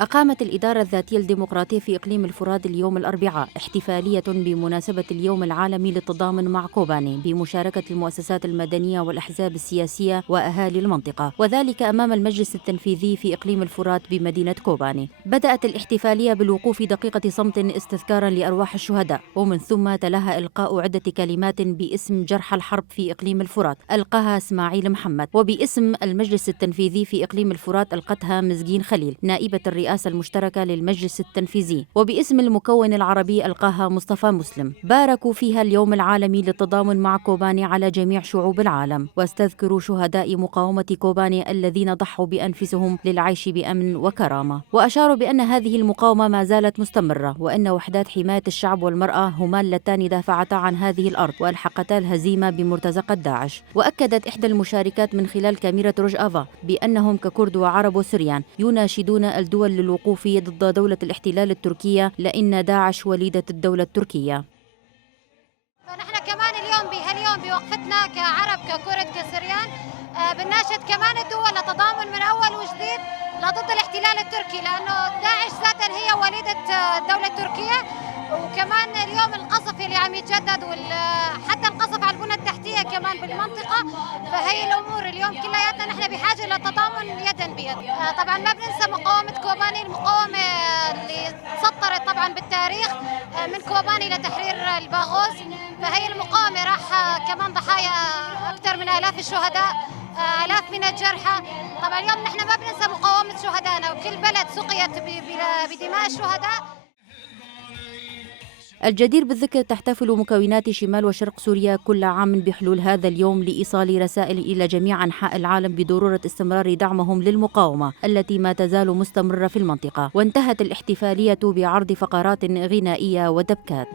أقامت الإدارة الذاتية الديمقراطية في إقليم الفرات اليوم الأربعاء احتفالية بمناسبة اليوم العالمي للتضامن مع كوباني بمشاركة المؤسسات المدنية والأحزاب السياسية وأهالي المنطقة، وذلك أمام المجلس التنفيذي في إقليم الفرات بمدينة كوباني. بدأت الاحتفالية بالوقوف دقيقة صمت استذكارا لأرواح الشهداء، ومن ثم تلاها إلقاء عدة كلمات باسم جرحى الحرب في إقليم الفرات ألقاها إسماعيل محمد، وباسم المجلس التنفيذي في إقليم الفرات ألقتها مزجين خليل نائبة الرئاسة المشتركة للمجلس التنفيذي، وباسم المكون العربي ألقاها مصطفى مسلم. باركوا فيها اليوم العالمي للتضامن مع كوباني على جميع شعوب العالم، واستذكروا شهداء مقاومة كوباني الذين ضحوا بأنفسهم للعيش بأمن وكرامة، وأشاروا بأن هذه المقاومة ما زالت مستمرة، وأن وحدات حماية الشعب والمرأة هما اللتان دافعتا عن هذه الأرض وألحقتا الهزيمة بمرتزقة داعش. وأكدت إحدى المشاركات من خلال كاميرا روج أفا بأنهم ككرد وعرب وسريان يناشدون الدول للوقوف ضد دولة الاحتلال التركية لأن داعش وليدة الدولة التركية. فنحن كمان اليوم بهاليوم بوقفتنا كعرب ككرد كسريان بنناشد كمان الدول لتضامن من أول وجديد ضد الاحتلال التركي، لأنه داعش ذاتا هي وليدة الدولة التركية. وكمان اليوم القصف اللي عم يتجدد حتى القصف على البنى التحتية كمان بالمنطقة، فهي الأمور اليوم كلياتنا نحن بحاجة للتضامن يدا بيد. طبعا ما بننسى مقاومة كوباني، المقاومة اللي سطرت طبعا بالتاريخ من كوباني لتحرير الباغوز، فهي المقاومة راح كمان ضحايا أكثر من آلاف الشهداء، آلاف من الجرحى. طبعا اليوم نحن ما بننسى مقاومة شهدائنا، وكل بلد سقيت بدماء الشهداء. الجدير بالذكر تحتفل مكونات شمال وشرق سوريا كل عام بحلول هذا اليوم لإيصال رسائل إلى جميع أنحاء العالم بضرورة استمرار دعمهم للمقاومة التي ما تزال مستمرة في المنطقة. وانتهت الاحتفالية بعرض فقرات غنائية ودبكات.